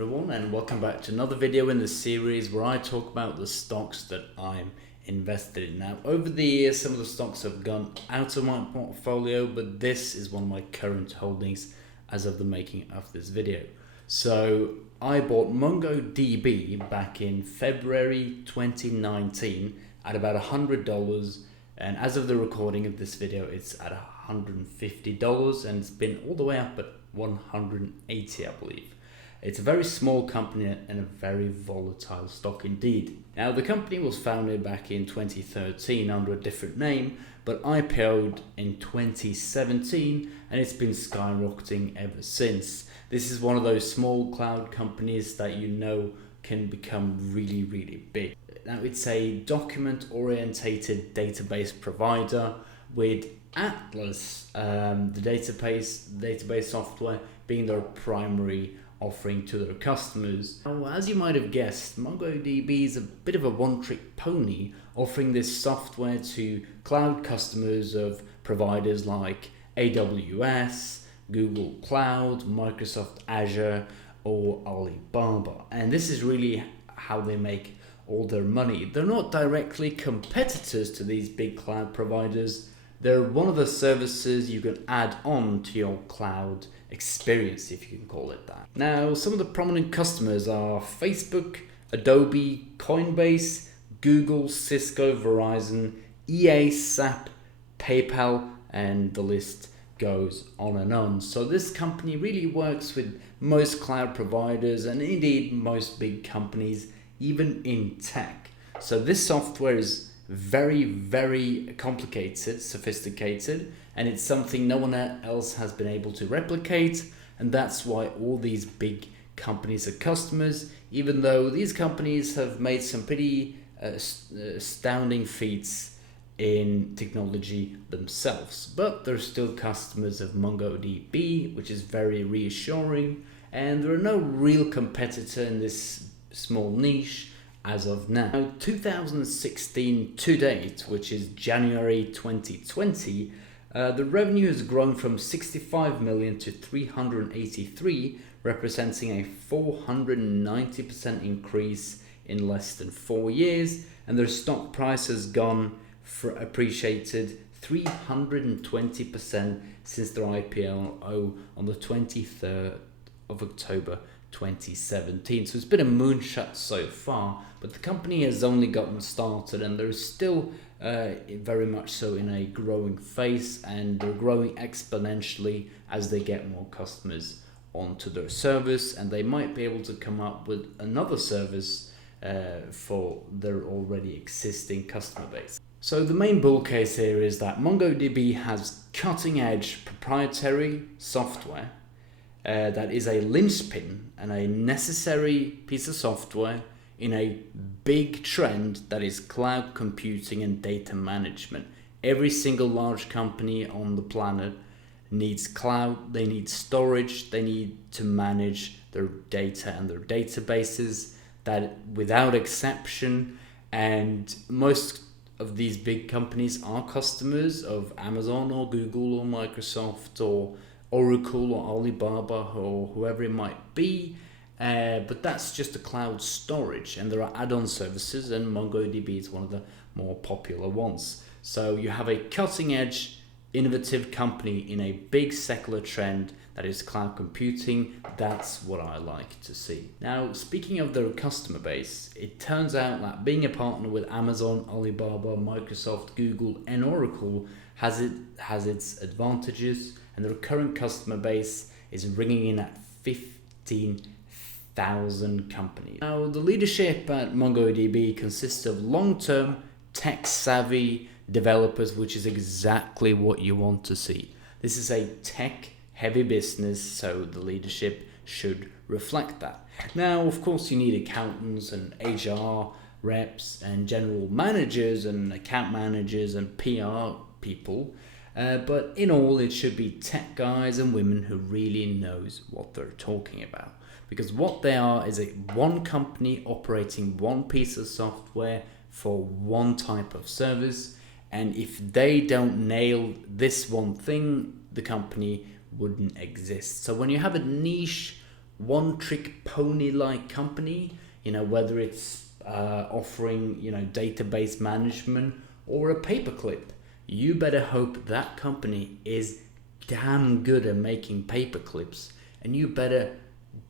everyone, and welcome back to another video in the series where I talk about the stocks that I'm invested in. Now, over the years, some of the stocks have gone out of my portfolio, but this is one of my current holdings as of the making of this video. So I bought MongoDB back in February 2019 at about $100, and as of the recording of this video, it's at $150, and it's been all the way up at 180, I believe. It's a very small company and a very volatile stock indeed. Now, the company was founded back in 2013 under a different name, but IPO'd in 2017, and it's been skyrocketing ever since. This is one of those small cloud companies that you know can become really, really big. Now, it's a document-orientated database provider with Atlas, the database software, being their primary offering to their customers. Now, as you might have guessed, MongoDB is a bit of a one-trick pony, offering this software to cloud customers of providers like AWS, Google Cloud, Microsoft Azure, or Alibaba. And this is really how they make all their money. They're not directly competitors to these big cloud providers. They're one of the services you can add on to your cloud experience, if you can call it that. Now, some of the prominent customers are Facebook, Adobe, Coinbase, Google, Cisco, Verizon, EA, SAP, PayPal, and the list goes on and on. So this company really works with most cloud providers and indeed most big companies, even in tech. So this software is very, very complicated, sophisticated, and it's something no one else has been able to replicate, and that's why all these big companies are customers, even though these companies have made some pretty astounding feats in technology themselves. But they're still customers of MongoDB, which is very reassuring, and there are no real competitor in this small niche as of now. 2016 to date, which is January 2020, the revenue has grown from 65 million to 383, representing a 490% increase in less than 4 years, and their stock price has appreciated 320% since their IPO on the 23rd of October 2017. So it's been a moonshot so far, but the company has only gotten started, and they're still very much so in a growing phase, and they're growing exponentially as they get more customers onto their service, and they might be able to come up with another service for their already existing customer base. So the main bull case here is that MongoDB has cutting-edge proprietary software that is a linchpin and a necessary piece of software in a big trend that is cloud computing and data management. Every single large company on the planet needs cloud, they need storage, they need to manage their data and their databases, that without exception. And most of these big companies are customers of Amazon or Google or Microsoft or Oracle or Alibaba or whoever it might be, but that's just the cloud storage, and there are add-on services, and MongoDB is one of the more popular ones. So you have a cutting-edge, innovative company in a big secular trend that is cloud computing. That's what I like to see. Now, speaking of their customer base, it turns out that being a partner with Amazon, Alibaba, Microsoft, Google, and Oracle has its advantages, and their current customer base is ringing in at 15,000 companies. Now, the leadership at MongoDB consists of long-term, tech-savvy developers, which is exactly what you want to see. This is a tech-heavy business, so the leadership should reflect that. Now, of course, you need accountants and HR reps and general managers and account managers and PR people, but in all, it should be tech guys and women who really knows what they're talking about, because what they are is one company operating one piece of software for one type of service, and if they don't nail this one thing, the company wouldn't exist. So when you have a niche one-trick pony-like company, whether it's offering, database management or a paperclip, you better hope that company is damn good at making paperclips, and you better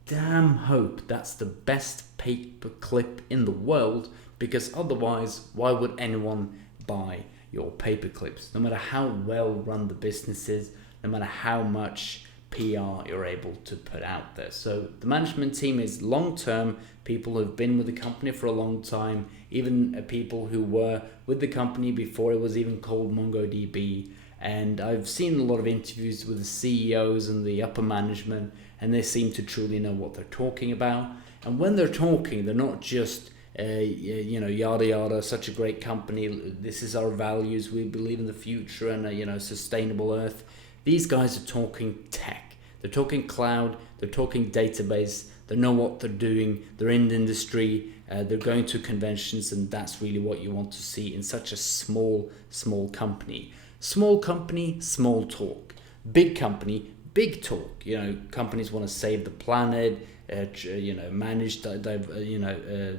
damn hope that's the best paperclip in the world, because otherwise, why would anyone buy your paperclips? No matter how well run the business is, no matter how much PR you're able to put out there. So the management team is long-term, people who've been with the company for a long time, even people who were with the company before it was even called MongoDB. And I've seen a lot of interviews with the CEOs and the upper management, and they seem to truly know what they're talking about. And when they're talking, they're not just yada yada, such a great company, this is our values, we believe in the future and sustainable earth. These guys are talking tech, they're talking cloud, they're talking database, they know what they're doing, they're in the industry, they're going to conventions, and that's really what you want to see in such a small company. Small company, small talk. Big company, big talk. Companies want to save the planet, manage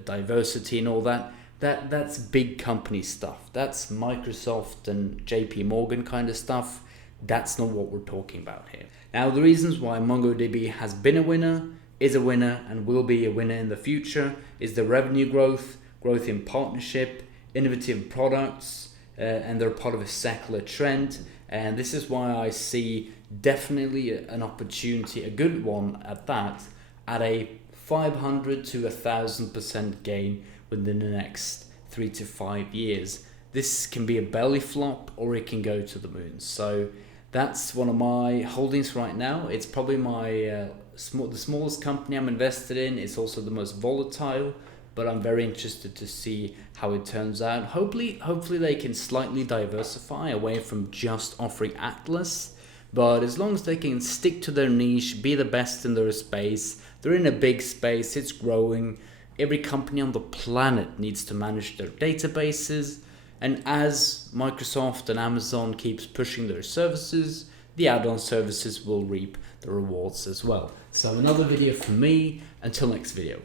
diversity and all that. That's big company stuff. That's Microsoft and JP Morgan kind of stuff. That's not what we're talking about here. Now, the reasons why MongoDB has been a winner, is a winner, and will be a winner in the future is the revenue growth in partnership, innovative products, and they're part of a secular trend. And this is why I see definitely an opportunity, a good one at that, at a 500 to 1,000% gain within the next 3 to 5 years. This can be a belly flop, or it can go to the moon. So that's one of my holdings right now. It's probably the smallest company I'm invested in. It's also the most volatile, but I'm very interested to see how it turns out. Hopefully they can slightly diversify away from just offering Atlas, but as long as they can stick to their niche, be the best in their space, they're in a big space, it's growing. Every company on the planet needs to manage their databases, and as Microsoft and Amazon keeps pushing their services, the add-on services will reap the rewards as well. So another video from me, until next video.